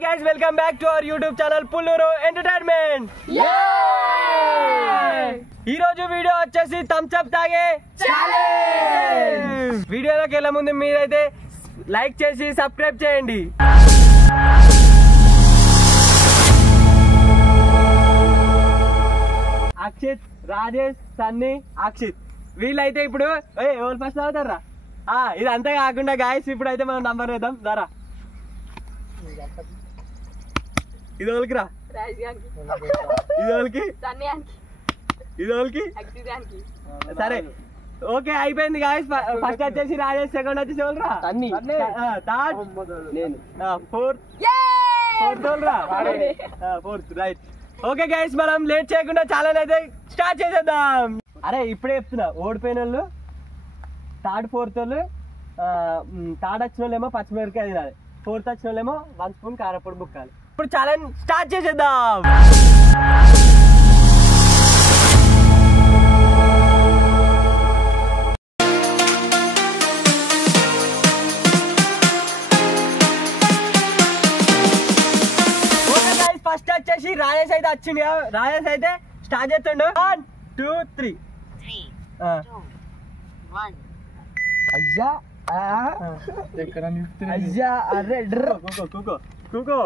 guys, welcome back to our YouTube channel Pulluru Entertainment. ఈ రోజు video వచ్చేసి Thums up తాగే ఛాలెంజ్. వీడియోలోకి వెళ్ళే ముందు మీరైతే లైక్ చేసి సబ్స్క్రైబ్ చేయండి. అక్షిత్, రాజేష్, సన్నీ, అక్షిత్ వీళ్ళైతే ఇప్పుడు ఎవరు ఫస్ట్ అవుతారా? ఇది అంతే కాకుండా గాయస్ ఇప్పుడైతే మనం నంబర్ వేద్దాం. దారా ఇది వాళ్ళకిరా, ఇది వాళ్ళకి, ఇది వాళ్ళకి. సరే ఓకే అయిపోయింది గాయస్. ఫస్ట్ వచ్చేసి రాజేష్, సెకండ్ వచ్చేసి ఎవరురా? Third fourth right. Okay guys, మనం లేట్ చేయకుండా ఛాలెంజ్ అయితే స్టార్ట్ చేసేద్దాం. అరే ఇప్పుడే చెప్తున్నా, ఓడిపోయిన వాళ్ళు థర్డ్ ఫోర్త్ వాళ్ళు, థర్డ్ వచ్చిన వాళ్ళేమో పచ్చిమిరపకాయ తినాలి, ఫోర్త్ వచ్చిన వాళ్ళేమో 1 స్పూన్ కారపొడి బుక్కాలి. ఇప్పుడు ఛాలెంజ్ స్టార్ట్ చేసేద్దాం. ఫస్ట్ వచ్చేసి రాజేష్ అయితే వచ్చింది. రాజేష్ అయితే స్టార్ట్ చేస్తుండు. 1 2 3 అయ్యా అయ్యా అరే కూకో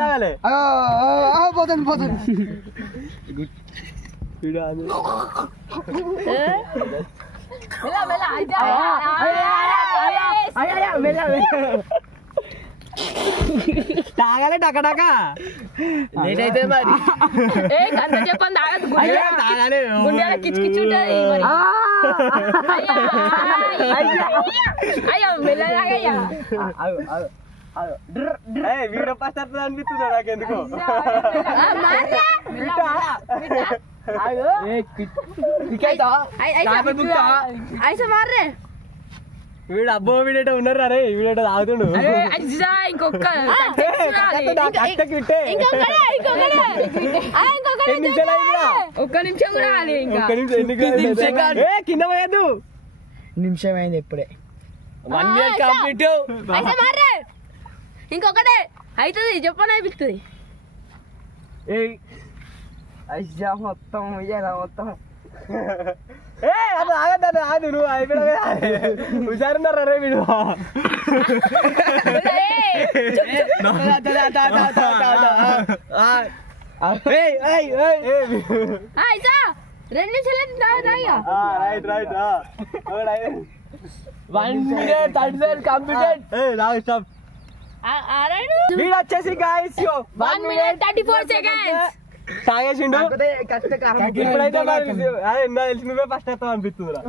తాగాలి. తాగాలి టకటక లేట్ అయితే మరి చెప్పండి తాగాలి. వీడియో ఫస్ట్ వస్తుంది అనిపిస్తుంది నాకెందుకు. వీడు అబ్బో వీడేటో ఉన్నారు రే, వీడేటో తాగుతుండు. ఇంకొక నిమిషం కూడా కింద పోయద్దు. నిమిషం అయింది ఇప్పుడే. 1 minute కంప్లీట్. ఇంకొకటే అవుతుంది చెప్పని అయిపోతుంది. అయ్యా మొత్తం ఇయ్యాల మొత్తం. అది ఆగద్దు, ఆదు నువ్వు అయిపోయినా హుషారున్నారా రే వీడు. రెండు నిమిషాలు right right 1 minute 30 seconds completed. Stop. వీడు వచ్చేసి గాయ్స్ 1 minute 34 seconds తాగేసిండు. ఇప్పుడైతే తెలిసి నువ్వే ఫస్ట్ వస్తావు అనిపిస్తుందిరా.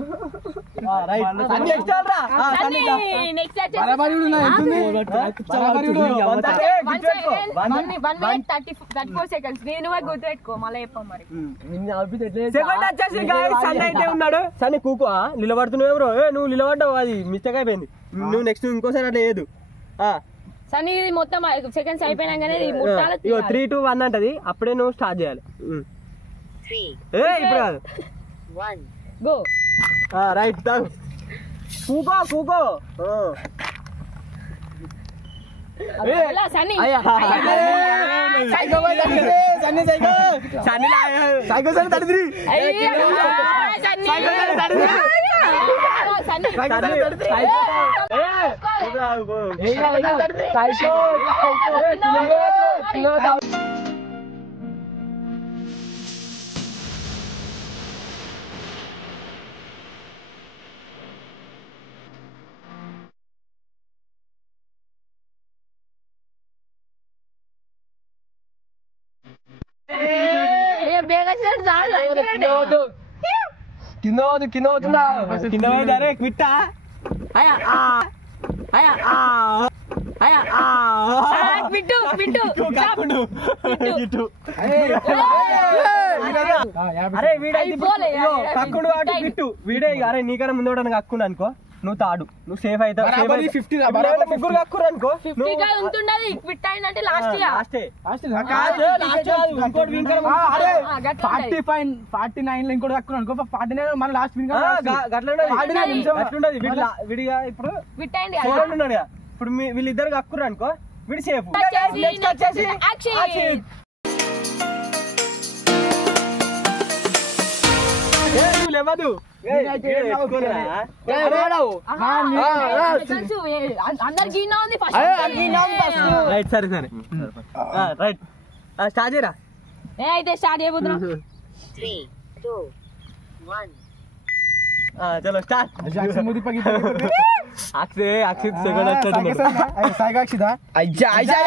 అయితే ఉన్నాడు. సన్నీ కూకో నిలబడుతున్నావు ఎవరో, నువ్వు నిలబడ్డావు, అది మిస్టేక్ అయిపోయింది. నువ్వు నెక్స్ట్ ఇంకోసారి అట్లా లేదు. సన్నీ మొత్తం సెకండ్స్ అయిపోయినాగానే 3 2 1 అంటది, అప్పుడే నువ్వు స్టార్ట్ చేయాలి. ఇప్పుడు కాదు, గో రైట్ తాగు. కూకో కూకో సన్నీ కింద పోతుందా క్విట్టా? అరే వీడే కక్కుడు కాబట్టి పిట్టు వీడే. అరే నీకన్నా ముందు కక్కుడు అనుకో, నువ్వు తాడు నువ్వు సేఫ్ అవుతావు బరాబర్ ఈ 50 రా, బరాబర్ ముగ్గురు కక్కురు అనుకో 50 గా ఉంటుండది క్విట్ అయిందంటే లాస్ట్ ఇయర్ లాస్టే ఇంకోటి win కాదు. అరే, గట్ల 49 లో ఇంకోటి దక్కున్నాం అనుకో 49 మన లాస్ట్ విన్ అట్లుండదు విడిగా ఇప్పుడు క్విట్ అయింది సెకండ్ ఉన్నాడు కదా. ఇప్పుడు వీళ్ళిద్దరు కక్కురు అనుకో వీడి సేఫ్ నెక్స్ట్ వచ్చేసి యాక్షన్ లేవదు అందరికి ఉంది ఫస్ట్ రైట్ సరే సరే రైట్ స్టార్ట్ చేయరా ఏ అయితే స్టార్ట్ చేయబోతున్నా 3, 2, 1. చలో స్టార్ట్ అక్షిత్ సెకండ్ సాయిగాక్షిదా అయ్యా అయ్యా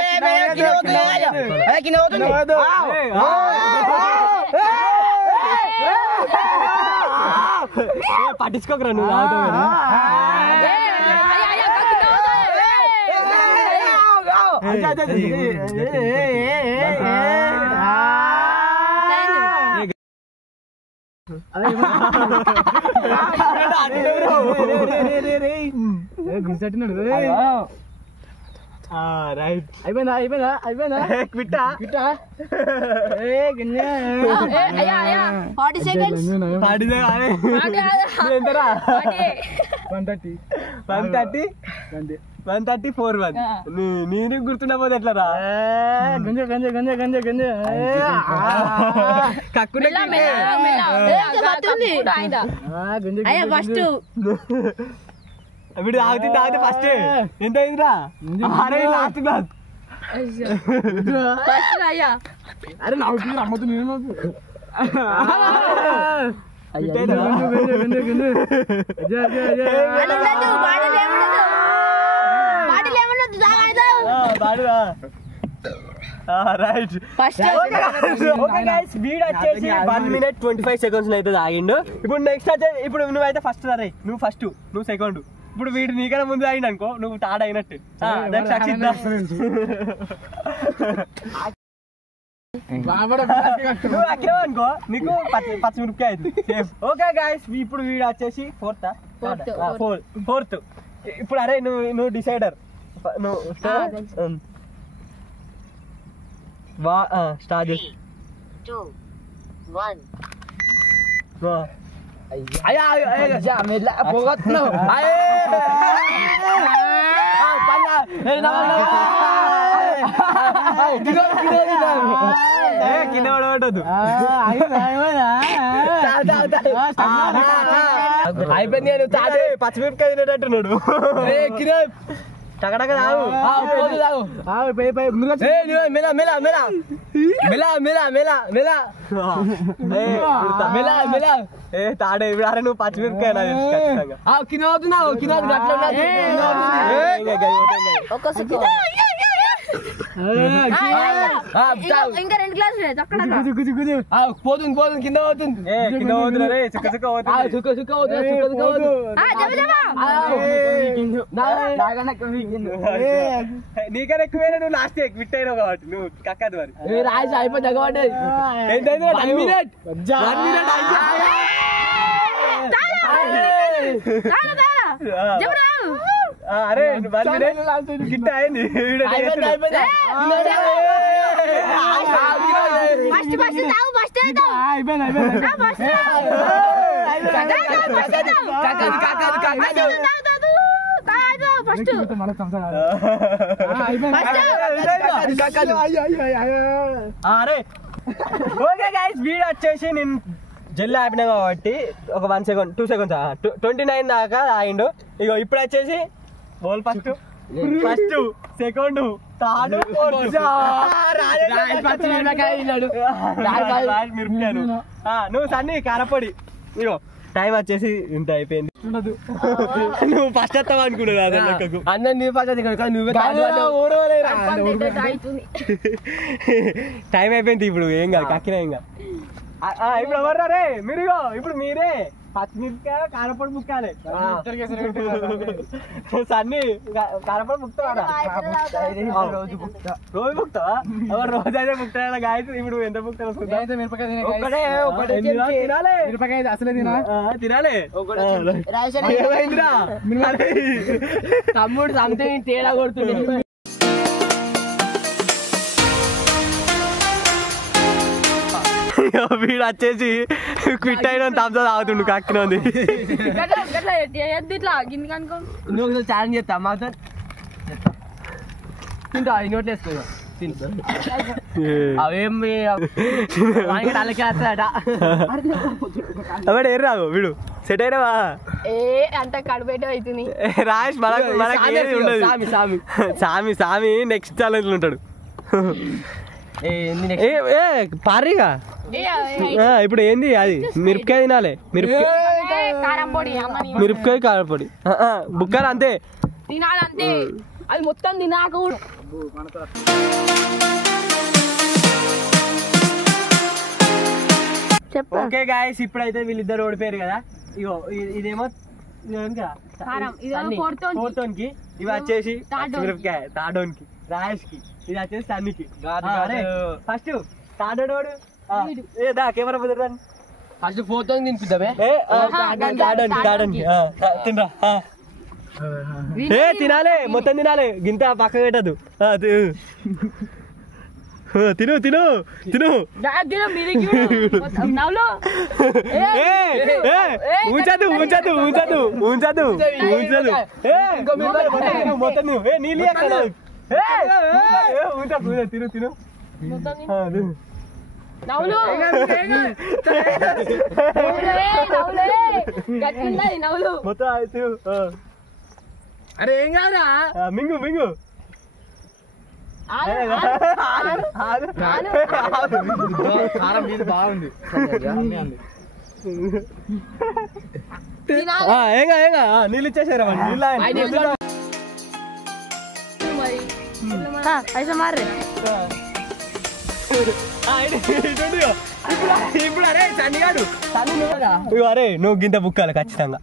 పట్టించుకోకరా నువ్వు ఆగుతావు కదా. రైట్ అయిపోయిందా క్విట్టా 40 seconds పాడిదే అరే ఎంతరా 130 134 నేను గుర్తుండపోతే ఎట్లా రా కక్కునే ఫస్ట్ వీడు తాగితే ఫస్ట్ ఎంత అయిందిరా అరే లాస్ట్ క్లాస్ ఫస్ట్ అయ్యా అరే నవ్వుతుంది అమ్మతో నేను నవ్వుతుంది రైట్ స్పీడ్ వచ్చేసి 1 minute 25 seconds అయితే తాగిండు. ఇప్పుడు నెక్స్ట్ వచ్చేసి ఇప్పుడు నువ్వైతే ఫస్ట్ రే నువ్వు ఫస్ట్ నువ్వు సెకండ్. ఇప్పుడు వీడు నీకన్నా ముందు తాగిండు అనుకో నువ్వు తాడు అయినట్టు. నెక్స్ట్ అక్షిత్ నువ్వు అక్కినావు అనుకో నీకు పచ్చిమిరపకాయ సేఫ్. ఓకే గాయస్ ఇప్పుడు వీడు వచ్చేసి ఫోర్త్. ఇప్పుడు అరే నువ్వు డిసైడర్ నువ్వు స్టార్ట్ చేసి 2, 1. పోగొట్టున్నావు కింద పడవద్దు అయిపోయింది పచ్చిమిరపకాయ తినేటట్టున్నాడు టకటక తాగు తాడే అరే నువ్వు పచ్చిమిరపకాయ ఒక్క సెకండ్ ఇంకా 2 గ్లాసులు అక్కడ పోతుంది కింద పోతుంది కింద పోతున్నా రే చుక్క చుక్క పోతుంది నీకన్నా ఎక్కువైనా నువ్వు లాస్ట్ క్విట్ అయినావు కాబట్టి నువ్వు కక్కదు మరి రాసి అయిపోయింది కాబట్టి ఏంటైతే 1 minute అరే 1 minute గిట్ట అయింది అరే ఓకే గైస్ వీడియో వచ్చేసి నేను జల్లి ఆపినా కాబట్టి ఒక 1 second 2 seconds 29 దాకా ఆగిండు. ఇగో ఇప్పుడు వచ్చేసి బోల్ ఫస్ట్ సెకండ్ థర్డ్ మిరపకాయలు నువ్వు సన్ని కారపొడి. ఇగో టైం వచ్చేసి ఇంత అయిపోయింది. నువ్వు ఫస్ట్ వస్తావు అనుకున్నావు అందరు నీ పద్ధతి నువ్వే టైం అయిపోయింది. ఇప్పుడు ఏం కాదు కక్కినా ఏం కాదు. ఇప్పుడు ఎవరు రే మీరు ఇప్పుడు మీరే పచ్చిమిరపకాయ కారపొడి ముక్కాలి సన్ని కారపొడి ముక్తావా రోజు ముక్తావా రోజు అయితే ముక్తా గాయత్రి ఇప్పుడు ఎంత ముక్తావు మిరపకాయ అసలే తినా తినాలి తమ్ముడు సంథింగ్ తేడా కొడుతుంది వీడు వచ్చేసి క్విట్ అయిన థమ్స్ అప్ తాగుతుండు కక్కినది ఇట్లా గిన్నె కనుకో నువ్వు ఛాలెంజ్ చేస్తా మాతో తింటా నోట్లు వేసుకో అవేం అల్లకేస్తాడట అవాడు ఏం రాదు వీడు సెట్ అయినావా అంత కడుపెట్ట అవుతుంది రాజేష్ మనకి ఏది ఉండదు సామి సామి నెక్స్ట్ ఛాలెంజ్ ఉంటాడు పారిగా ఇప్పుడు ఏంది అది మిరపకాయ తినాలి కారం పొడి మిరపకాయ కారపొడి బుక్కలు అంతే తినాలంతే అది మొత్తం తినాకు ఓకే గాయస్ ఇప్పుడైతే వీళ్ళిద్దరు ఓడిపోయారు కదా ఇగో ఇదేమో ఫోర్తోన్కి ఇవి వచ్చేసి మిరపకాయ తాడోన్కి రాయేష్ కి ఇది వచ్చేసి సన్నికి ఫస్ట్ తాడోడు ఏదా కెమెరా కుదరదా ఫస్ట్ ఫోటో తినిపిద్దామే తినరా తినాలి మొత్తం తినాలి గింత పక్క పెట్టదు తిను తిను తిను ఉంచదు ఉంచదు ఉంచదు ఉంచదు ఉంచదు మొత్తం నీళ్ళు తిను తిను మొత్తం తిను అరే ఏం కాదురా మింగు మింగు కారం మీద బాగుంది ఏంగా నీళ్ళు ఇచ్చేసారా నీళ్ళు ఇప్పుడు అరే సన్నిగాడు అరే నువ్వు గింత బుక్కాలి ఖచ్చితంగా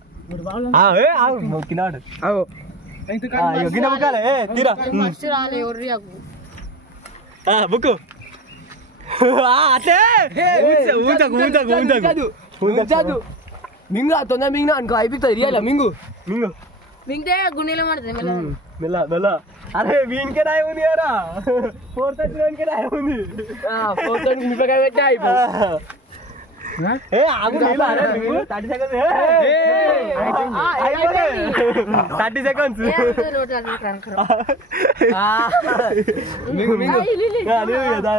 మొక్కినాడు గింత బుక్కాలి తీరా బుక్ అట్లే ఊంచకు ఊంచకు ఊంచకు ఉంచదు మింగు తొందర మింగు అనుకో అయిపోతుంది రియల్ మింగు మింగు మింగితే గుండెలో పడుతుంది మెల్ల మెల్ల అరే వీనికే రాయి ఉంది కదా 439కే రాయి ఉంది ఫోటో మిరపకాయ పెట్టా ఏ ఆగు నీళ్ళు అరే మింగు 30 సెకండ్స్ 30 సెకండ్స్ మింగు మింగు కదా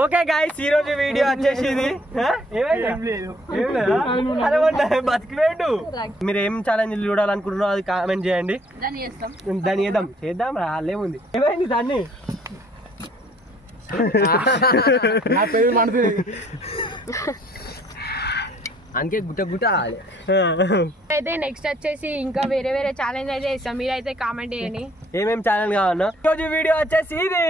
ఓకే గాయ్స్ ఈ రోజు వీడియో వచ్చేసి ఇది బతికిపోయాడు మీరు ఏం ఛాలెంజ్ చూడాలనుకుంటున్నారో అది కామెంట్ చేయండి దాన్ని చేద్దాం వాళ్ళేముంది ఏమైంది దాన్ని నా పేరు మండుతుంది అందుకే గుట్ట గుట్ట అయితే నెక్స్ట్ వచ్చేసి ఇంకా వేరే వేరే ఛాలెంజ్ అయితే ఇస్తాం మీరైతే కామెంట్ చేయండి ఏమేం ఛాలెంజ్ కావాలన్నా రోజు వీడియో వచ్చేసి ఇది